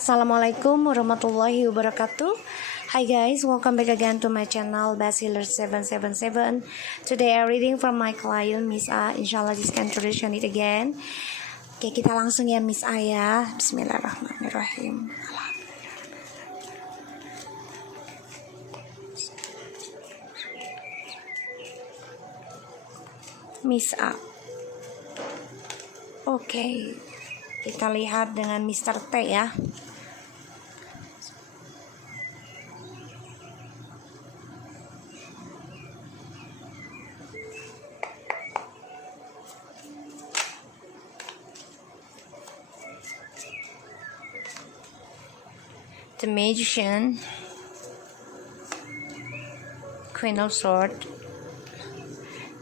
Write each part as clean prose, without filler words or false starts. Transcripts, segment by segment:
Assalamualaikum warahmatullahi wabarakatuh. Hi guys, welcome back again to my channel Basiler 777. Today I'm reading from my client Miss A. Inshallah this can translate it again. Oke, kita langsung ya Miss A ya. Bismillahirrahmanirrahim. Miss A. Oke, kita lihat dengan Mr. T ya. The Magician, Queen of Swords,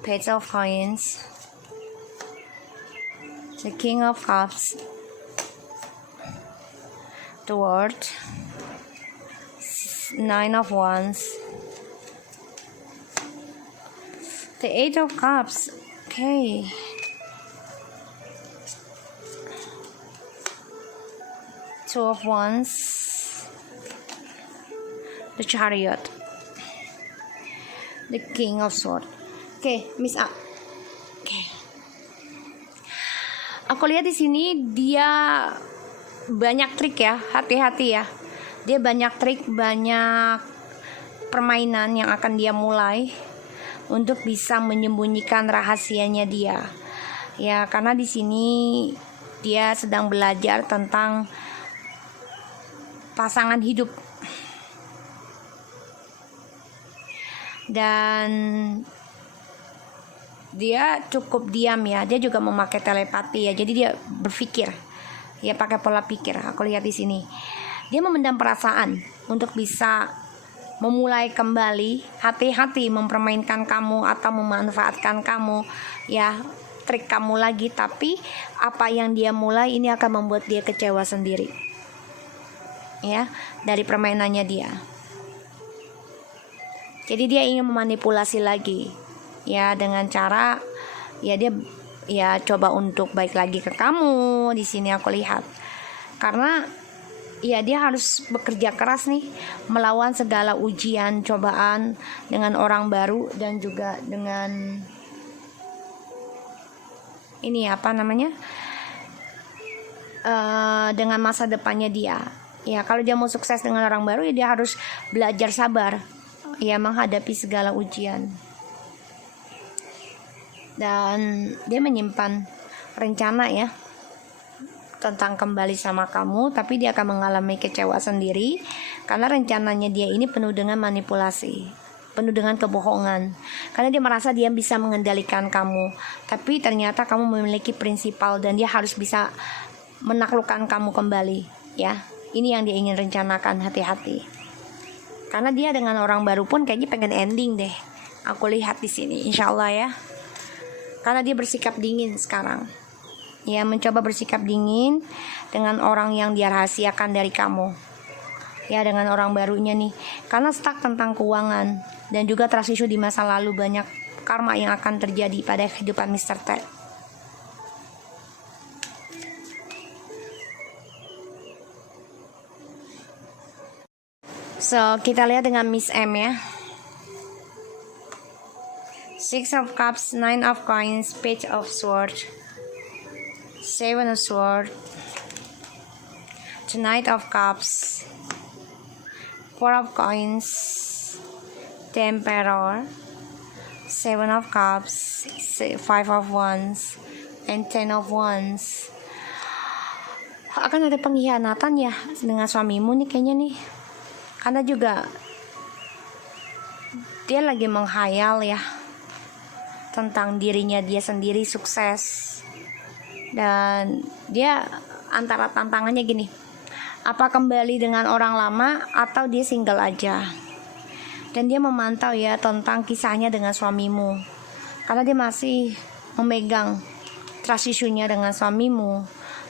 Page of Coins, the King of Cups, the World, Nine of Wands, the Eight of Cups. Okay. Two of Wands, the Chariot, the King of Swords. Oke, Miss A. Oke. Aku lihat di sini dia banyak trik ya, hati-hati ya. Dia banyak trik, banyak permainan yang akan dia mulai untuk bisa menyembunyikan rahasianya dia. Ya, karena di sini dia sedang belajar tentang pasangan hidup. Dan dia cukup diam ya, dia juga memakai telepati ya, jadi dia berpikir ya, pakai pola pikir. Aku lihat di sini dia memendam perasaan untuk bisa memulai kembali, hati-hati mempermainkan kamu atau memanfaatkan kamu ya, trik kamu lagi. Tapi apa yang dia mulai ini akan membuat dia kecewa sendiri ya, dari permainannya dia. Jadi dia ingin memanipulasi lagi ya, dengan cara ya dia ya coba untuk baik lagi ke kamu. Di sini aku lihat karena ya dia harus bekerja keras nih, melawan segala ujian, cobaan dengan orang baru dan juga dengan ini apa namanya, dengan masa depannya dia. Ya kalau dia mau sukses dengan orang baru ya dia harus belajar sabar ya, menghadapi segala ujian. Dan dia menyimpan rencana ya tentang kembali sama kamu, tapi dia akan mengalami kecewa sendiri karena rencananya dia ini penuh dengan manipulasi, penuh dengan kebohongan. Karena dia merasa dia bisa mengendalikan kamu, tapi ternyata kamu memiliki prinsipal dan dia harus bisa menaklukkan kamu kembali ya. Ini yang dia ingin rencanakan, hati-hati. Karena dia dengan orang baru pun kayaknya pengen ending deh. Aku lihat di sini, insya Allah ya. Karena dia bersikap dingin sekarang. Ya, mencoba bersikap dingin dengan orang yang dia rahasiakan dari kamu. Ya, dengan orang barunya nih. Karena stuck tentang keuangan dan juga trust issue di masa lalu, banyak karma yang akan terjadi pada kehidupan Mr. T. So, kita lihat dengan Miss M ya. Six of Cups, Nine of Coins, Page of Swords, Seven of Swords, the Knight of Cups, Four of Coins, the Emperor, Seven of Cups, Five of Wands, and Ten of Wands. Akan ada pengkhianatan ya dengan suamimu nih kayaknya nih. Karena juga dia lagi menghayal ya tentang dirinya dia sendiri sukses. Dan dia antara tantangannya gini, apa kembali dengan orang lama atau dia single aja. Dan dia memantau ya tentang kisahnya dengan suamimu, karena dia masih memegang trust issue-nya dengan suamimu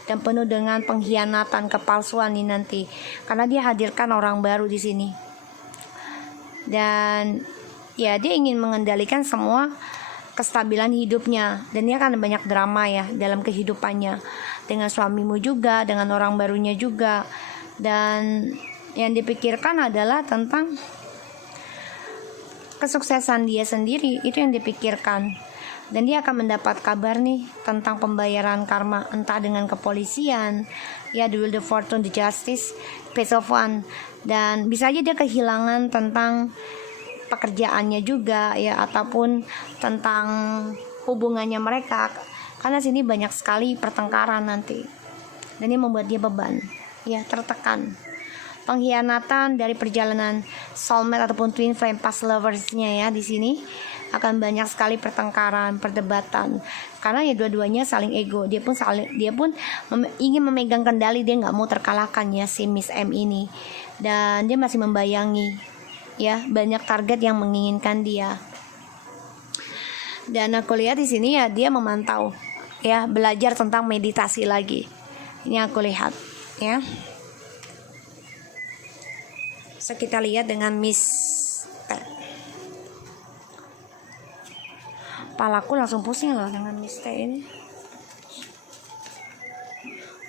dan penuh dengan pengkhianatan, kepalsuan nih nanti, karena dia hadirkan orang baru di sini. Dan ya dia ingin mengendalikan semua kestabilan hidupnya, dan dia akan banyak drama ya dalam kehidupannya dengan suamimu juga, dengan orang barunya juga. dan yang dipikirkan adalah tentang kesuksesan dia sendiri, itu yang dipikirkan. Dan dia akan mendapat kabar nih tentang pembayaran karma, entah dengan kepolisian, ya, the will, the fortune, the justice, page of one. Dan bisa aja dia kehilangan tentang pekerjaannya juga, ya, ataupun tentang hubungannya mereka, karena sini banyak sekali pertengkaran nanti. Dan ini membuat dia beban, ya, tertekan. Pengkhianatan dari perjalanan soulmate ataupun twin flame past loversnya, ya, di sini akan banyak sekali pertengkaran, perdebatan, karena ya dua-duanya saling ego. Dia pun ingin memegang kendali, dia nggak mau terkalahkan, ya, si Miss M ini. Dan dia masih membayangi, ya, banyak target yang menginginkan dia. Dan aku lihat di sini, ya, dia memantau, ya, belajar tentang meditasi lagi. Ini aku lihat, ya. So, kita lihat dengan Miss T. Kepalaku langsung pusing loh dengan Miss T ini.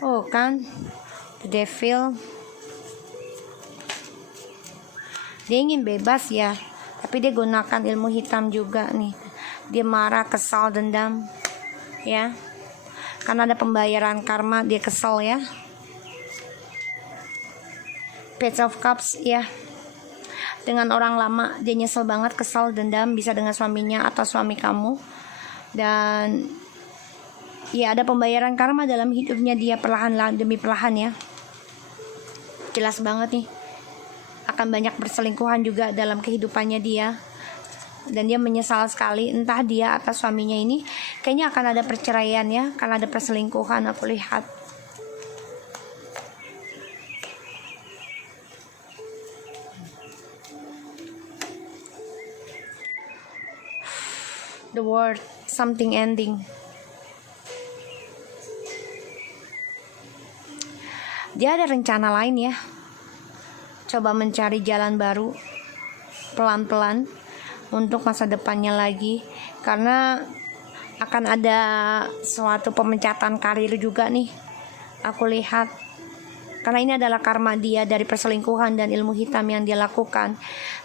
Oh kan, the devil. Dia ingin bebas, ya, tapi dia gunakan ilmu hitam juga nih. Dia marah, kesal, dendam, ya, karena ada pembayaran karma, dia kesel, ya. Page of Cups, ya, dengan orang lama dia nyesel banget, kesal, dendam, bisa dengan suaminya atau suami kamu. Dan ya, ada pembayaran karma dalam hidupnya dia, perlahan demi perlahan, ya. Jelas banget nih, akan banyak perselingkuhan juga dalam kehidupannya dia. Dan dia menyesal sekali, entah dia atau suaminya ini kayaknya akan ada perceraian, ya, karena ada perselingkuhan aku lihat. The word something ending. Dia ada rencana lain, ya, coba mencari jalan baru pelan-pelan untuk masa depannya lagi, karena akan ada suatu pemecatan karir juga nih aku lihat. Karena ini adalah karma dia dari perselingkuhan dan ilmu hitam yang dia lakukan.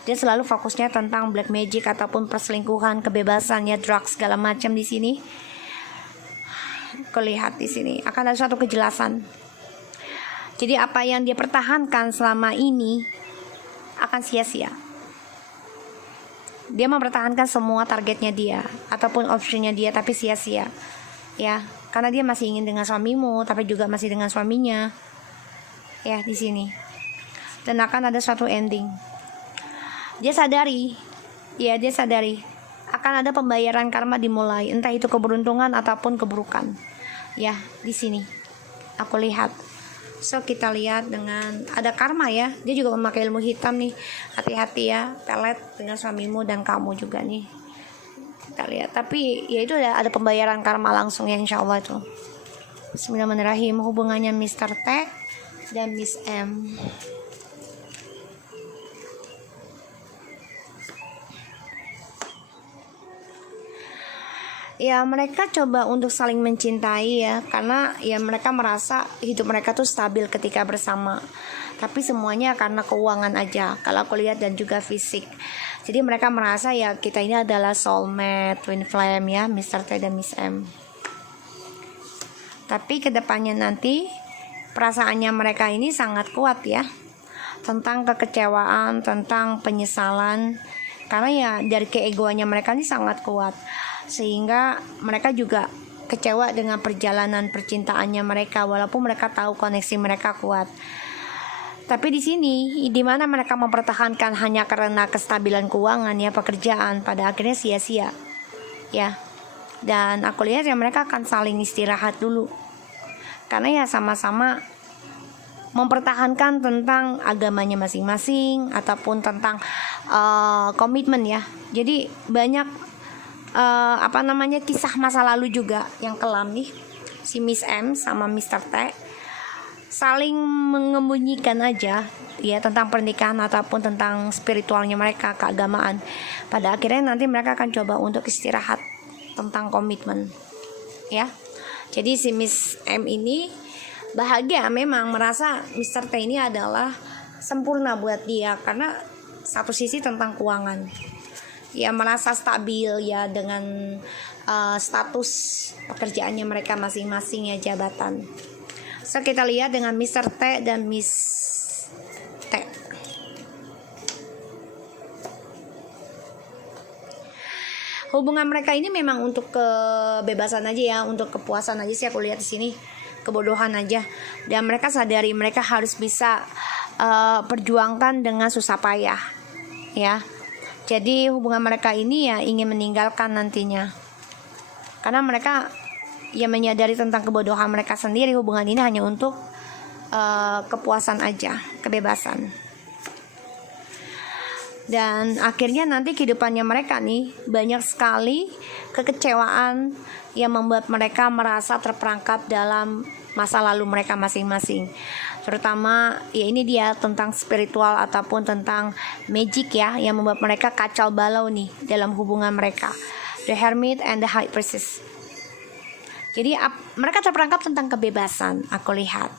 Dia selalu fokusnya tentang black magic ataupun perselingkuhan, kebebasan, ya, drugs, segala macam di sini. Kulihat di sini akan ada suatu kejelasan. Jadi apa yang dia pertahankan selama ini akan sia-sia. Dia mempertahankan semua targetnya dia ataupun optionnya dia, tapi sia-sia, ya, karena dia masih ingin dengan suamimu, tapi juga masih dengan suaminya, ya, di sini. Dan akan ada suatu ending. Dia sadari akan ada pembayaran karma dimulai, entah itu keberuntungan ataupun keburukan, ya, di sini aku lihat. So, kita lihat dengan ada karma, ya. Dia juga memakai ilmu hitam nih. Hati-hati, ya, pelet dengan suamimu dan kamu juga nih. Kita lihat. Tapi ya itu ada pembayaran karma langsung, ya, insya Allah itu. Bismillahirrahmanirrahim. Hubungannya Mr. T dan Miss M. Ya, mereka coba untuk saling mencintai, ya, karena ya mereka merasa hidup mereka tuh stabil ketika bersama. Tapi semuanya karena keuangan aja kalau aku lihat, dan juga fisik. Jadi mereka merasa ya kita ini adalah soulmate, twin flame, ya, Mr. T dan Miss M. Tapi kedepannya nanti perasaannya mereka ini sangat kuat, ya, tentang kekecewaan, tentang penyesalan, karena ya dari keegoannya mereka ini sangat kuat, sehingga mereka juga kecewa dengan perjalanan percintaannya mereka, walaupun mereka tahu koneksi mereka kuat. Tapi di sini di mana mereka mempertahankan hanya karena kestabilan keuangan, ya, pekerjaan, pada akhirnya sia-sia, ya. Dan aku lihat ya mereka akan saling istirahat dulu, karena ya sama-sama mempertahankan tentang agamanya masing-masing ataupun tentang komitmen, ya. Jadi banyak kisah masa lalu juga yang kelam nih. Si Miss M sama Mr. T saling menyembunyikan aja, ya, tentang pernikahan ataupun tentang spiritualnya mereka, keagamaan. Pada akhirnya nanti mereka akan coba untuk istirahat tentang komitmen, ya. Jadi si Miss M ini bahagia, memang merasa Mr. T ini adalah sempurna buat dia, karena satu sisi tentang keuangan, ya merasa stabil ya dengan status pekerjaannya mereka masing-masing ya, jabatan. So kita lihat dengan Mr. T dan Miss T. Hubungan mereka ini memang untuk kebebasan aja ya, untuk kepuasan aja sih aku lihat di sini, kebodohan aja. Dan mereka sadari mereka harus bisa perjuangkan dengan susah payah ya. Jadi hubungan mereka ini ya ingin meninggalkan nantinya, karena mereka ya menyadari tentang kebodohan mereka sendiri. Hubungan ini hanya untuk kepuasan aja, kebebasan. Dan akhirnya nanti kehidupannya mereka nih banyak sekali kekecewaan yang membuat mereka merasa terperangkap dalam masa lalu mereka masing-masing. Terutama ya ini dia tentang spiritual ataupun tentang magic ya, yang membuat mereka kacau balau nih dalam hubungan mereka. The Hermit and the High Priestess. Jadi mereka terperangkap tentang kebebasan, aku lihat.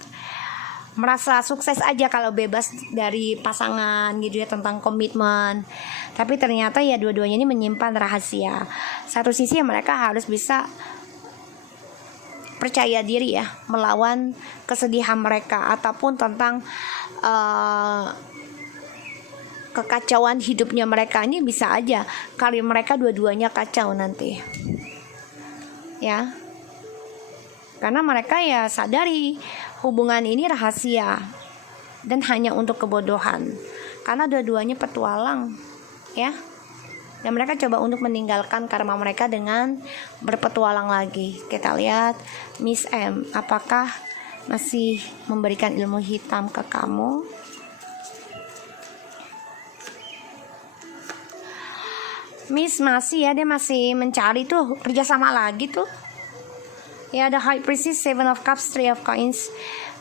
Merasa sukses aja kalau bebas dari pasangan gitu ya, tentang komitmen. Tapi ternyata ya dua-duanya ini menyimpan rahasia. Satu sisi ya mereka harus bisa percaya diri ya, melawan kesedihan mereka ataupun tentang kekacauan hidupnya mereka. Ini bisa aja karir mereka dua-duanya kacau nanti ya, karena mereka ya sadari hubungan ini rahasia dan hanya untuk kebodohan, karena dua-duanya petualang ya. Dan mereka coba untuk meninggalkan karma mereka dengan berpetualang lagi. Kita lihat Miss M, apakah masih memberikan ilmu hitam ke kamu? Miss masih ya, dia masih mencari tuh kerjasama lagi tuh. Ya ada High Priestess, Seven of Cups, Three of Coins.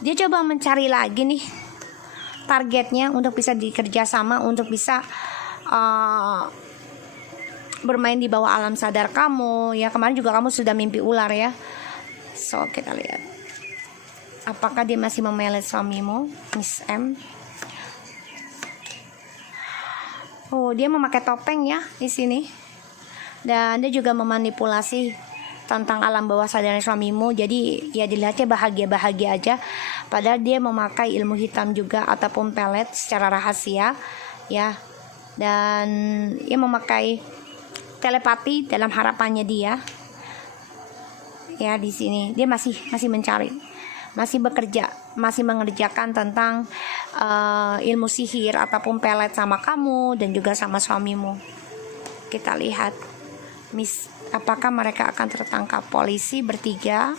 Dia coba mencari lagi nih targetnya untuk bisa dikerjasama, untuk bisa bermain di bawah alam sadar kamu. Ya kemarin juga kamu sudah mimpi ular ya. So kita lihat apakah dia masih memelet suamimu, Miss M. Oh, dia memakai topeng ya di sini. Dan dia juga memanipulasi tentang alam bawah sadar suamimu. Jadi ya dilihatnya bahagia-bahagia aja, padahal dia memakai ilmu hitam juga ataupun pelet secara rahasia ya. Dan dia memakai telepati dalam harapannya dia. Ya di sini dia masih mencari, masih bekerja, masih mengerjakan tentang ilmu sihir ataupun pelet sama kamu dan juga sama suamimu. Kita lihat Miss, apakah mereka akan tertangkap polisi bertiga?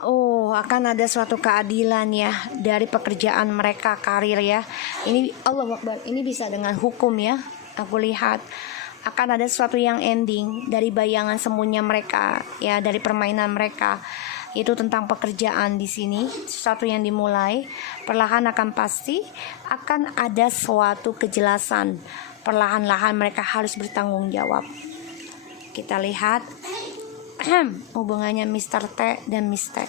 Oh, akan ada suatu keadilan ya dari pekerjaan mereka, karir ya. Ini Allahu Akbar, ini bisa dengan hukum ya. Aku lihat akan ada sesuatu yang ending dari bayangan semuanya mereka ya, dari permainan mereka. Itu tentang pekerjaan di sini, sesuatu yang dimulai perlahan akan pasti akan ada suatu kejelasan. Perlahan-lahan mereka harus bertanggung jawab. Kita lihat hubungannya Mr. T dan Miss T.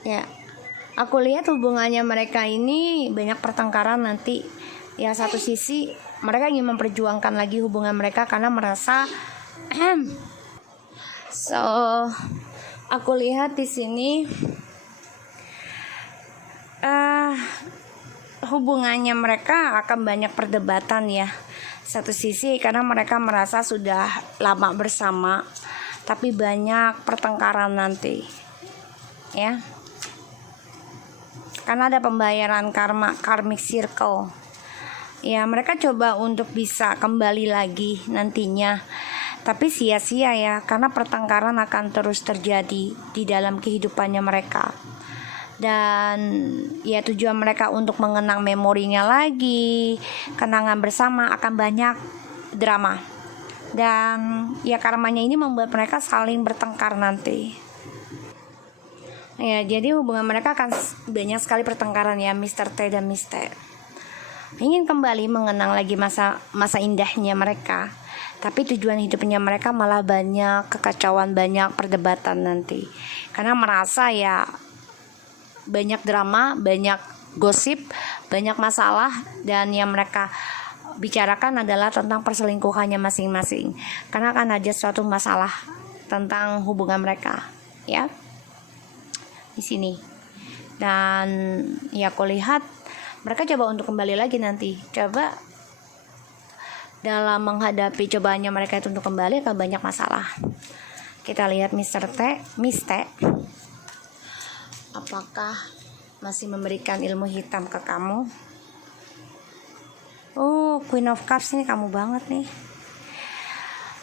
Ya, aku lihat hubungannya mereka ini banyak pertengkaran nanti. Ya satu sisi mereka ingin memperjuangkan lagi hubungan mereka karena merasa so aku lihat di sini hubungannya mereka akan banyak perdebatan ya. Satu sisi karena mereka merasa sudah lama bersama, tapi banyak pertengkaran nanti ya, karena ada pembayaran karma, karmic circle ya. Mereka coba untuk bisa kembali lagi nantinya, tapi sia-sia ya, karena pertengkaran akan terus terjadi di dalam kehidupannya mereka. Dan ya tujuan mereka untuk mengenang memorinya lagi, kenangan bersama, akan banyak drama. Dan ya karmanya ini membuat mereka saling bertengkar nanti. Ya, jadi hubungan mereka akan banyak sekali pertengkaran ya, Mr. T dan Miss T. Ingin kembali mengenang lagi masa indahnya mereka, tapi tujuan hidupnya mereka malah banyak kekacauan, banyak perdebatan nanti. Karena merasa ya banyak drama, banyak gosip, banyak masalah, dan yang mereka bicarakan adalah tentang perselingkuhannya masing-masing. Karena akan ada suatu masalah tentang hubungan mereka, ya. Di sini. Dan ya aku lihat mereka coba untuk kembali lagi nanti. Coba dalam menghadapi cobaannya mereka itu untuk kembali akan banyak masalah. Kita lihat Mr. T, Miss T. Apakah masih memberikan ilmu hitam ke kamu? Oh, Queen of Cups nih kamu banget nih.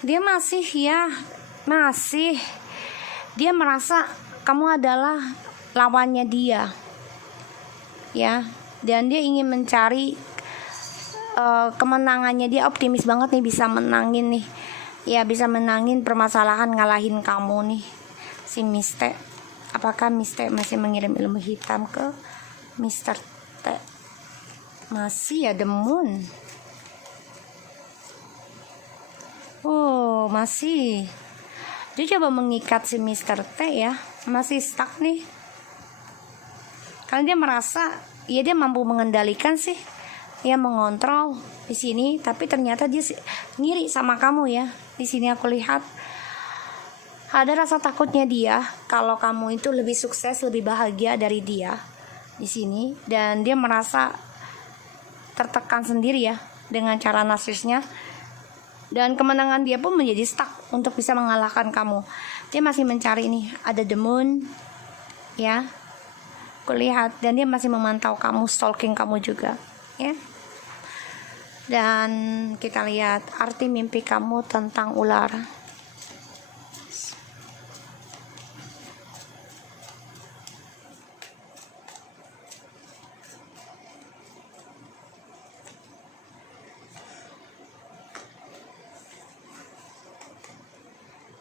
Dia masih dia merasa kamu adalah lawannya dia, ya, dan dia ingin mencari kemenangannya. Dia optimis banget nih bisa menangin nih, ya, bisa menangin permasalahan, ngalahin kamu nih, si Miss T. Apakah Miss T masih mengirim ilmu hitam ke Mr. T? Masih ya, The Moon. Oh, masih. Dia coba mengikat si Mr. T ya, masih stuck nih. Karena dia merasa ya dia mampu mengendalikan sih, ya mengontrol di sini, tapi ternyata dia ngiri sama kamu ya. Di sini aku lihat ada rasa takutnya dia kalau kamu itu lebih sukses, lebih bahagia dari dia di sini, dan dia merasa tertekan sendiri ya dengan cara narsisnya. Dan kemenangan dia pun menjadi stuck untuk bisa mengalahkan kamu. Dia masih mencari nih, ada The Moon ya, kulihat, dan dia masih memantau kamu, stalking kamu juga ya. Dan kita lihat arti mimpi kamu tentang ular.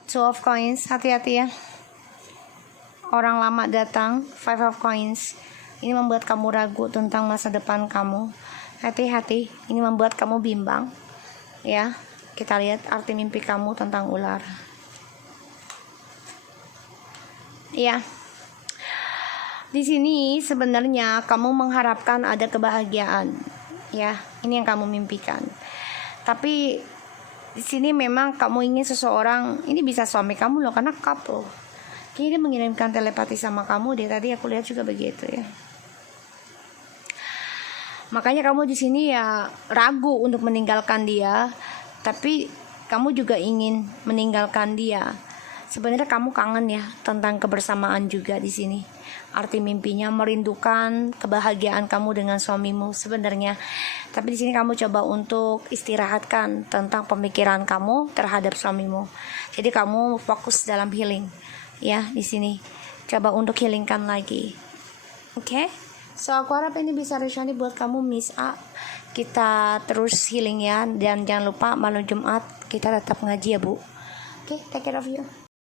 Two of Coins, hati-hati ya. Orang lama datang. Five of Coins, ini membuat kamu ragu tentang masa depan kamu. Hati-hati, ini membuat kamu bimbang ya. Kita lihat arti mimpi kamu tentang ular. Ya, di sini sebenarnya kamu mengharapkan ada kebahagiaan ya, ini yang kamu mimpikan. Tapi di sini memang kamu ingin seseorang, ini bisa suami kamu loh, karena couple. Kayaknya dia mengirimkan telepati sama kamu deh, tadi aku lihat juga begitu ya. Makanya kamu di sini ya ragu untuk meninggalkan dia, tapi kamu juga ingin meninggalkan dia. Sebenarnya kamu kangen ya tentang kebersamaan juga di sini. Arti mimpinya merindukan kebahagiaan kamu dengan suamimu sebenarnya. Tapi di sini kamu coba untuk istirahatkan tentang pemikiran kamu terhadap suamimu. Jadi kamu fokus dalam healing ya di sini. Coba untuk healingkan lagi. Oke? So aku harap ini bisa resonate buat kamu Miss A. Kita terus healing ya, dan jangan lupa malam Jumat kita tetap ngaji ya Bu. Oke, take care of you.